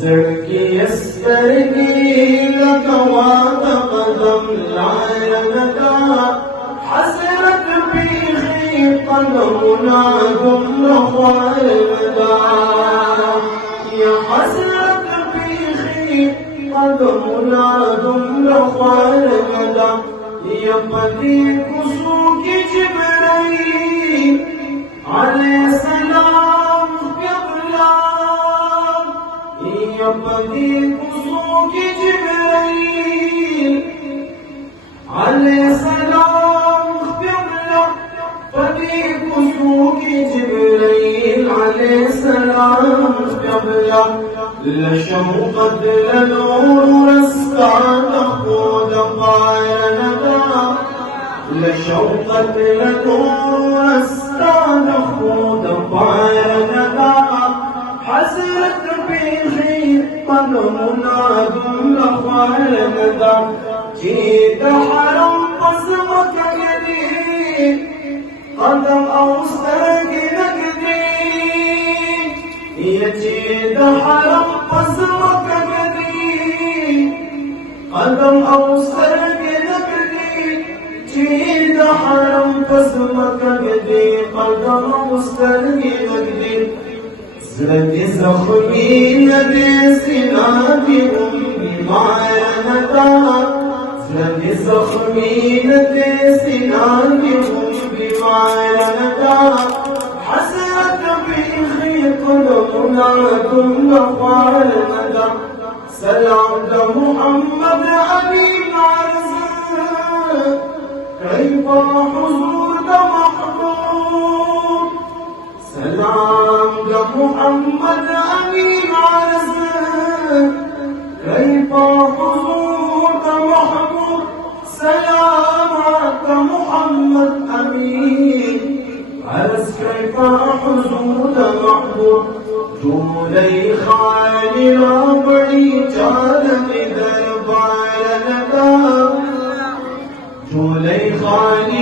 زرقي يسترقي لك وتقدم العالمدا حسرت بيخي قدمنا ثم خالدا يا حسرت بيخي قدمنا ثم خالدا يا بديك سوق جبريل عليه السلام قبلا يا بديك سوق جبريل عليه السلام قبلا بديك سوق جبريل عليه السلام قبلا لشوقت لنور استعد خود قائل ندا لشوقت لنور استعد خود قائل ندا حسرت بيخي قدمنا دم قائل ندا جيت حرم قسمك جديد قدم أوسك نقدي يجيد حرم قسمك جديد قدم أوسك نقدي جيد حرم قسمك جديد قدم أوسك نقدي زلت زخمي ندي سنادي أمي معانا زلت زخمي ندي سنادي أمي معانا حسرت بيخي قدمنا ثم قال مدى سلام محمد أمين عرس كيف حضور محبوب سلام محمد أمين عرس كيف حضور محبوب سلامك محمد أمين عرس كيف حضور محبوب جولي خالي ربعي جالني دربال ندا جولي خالي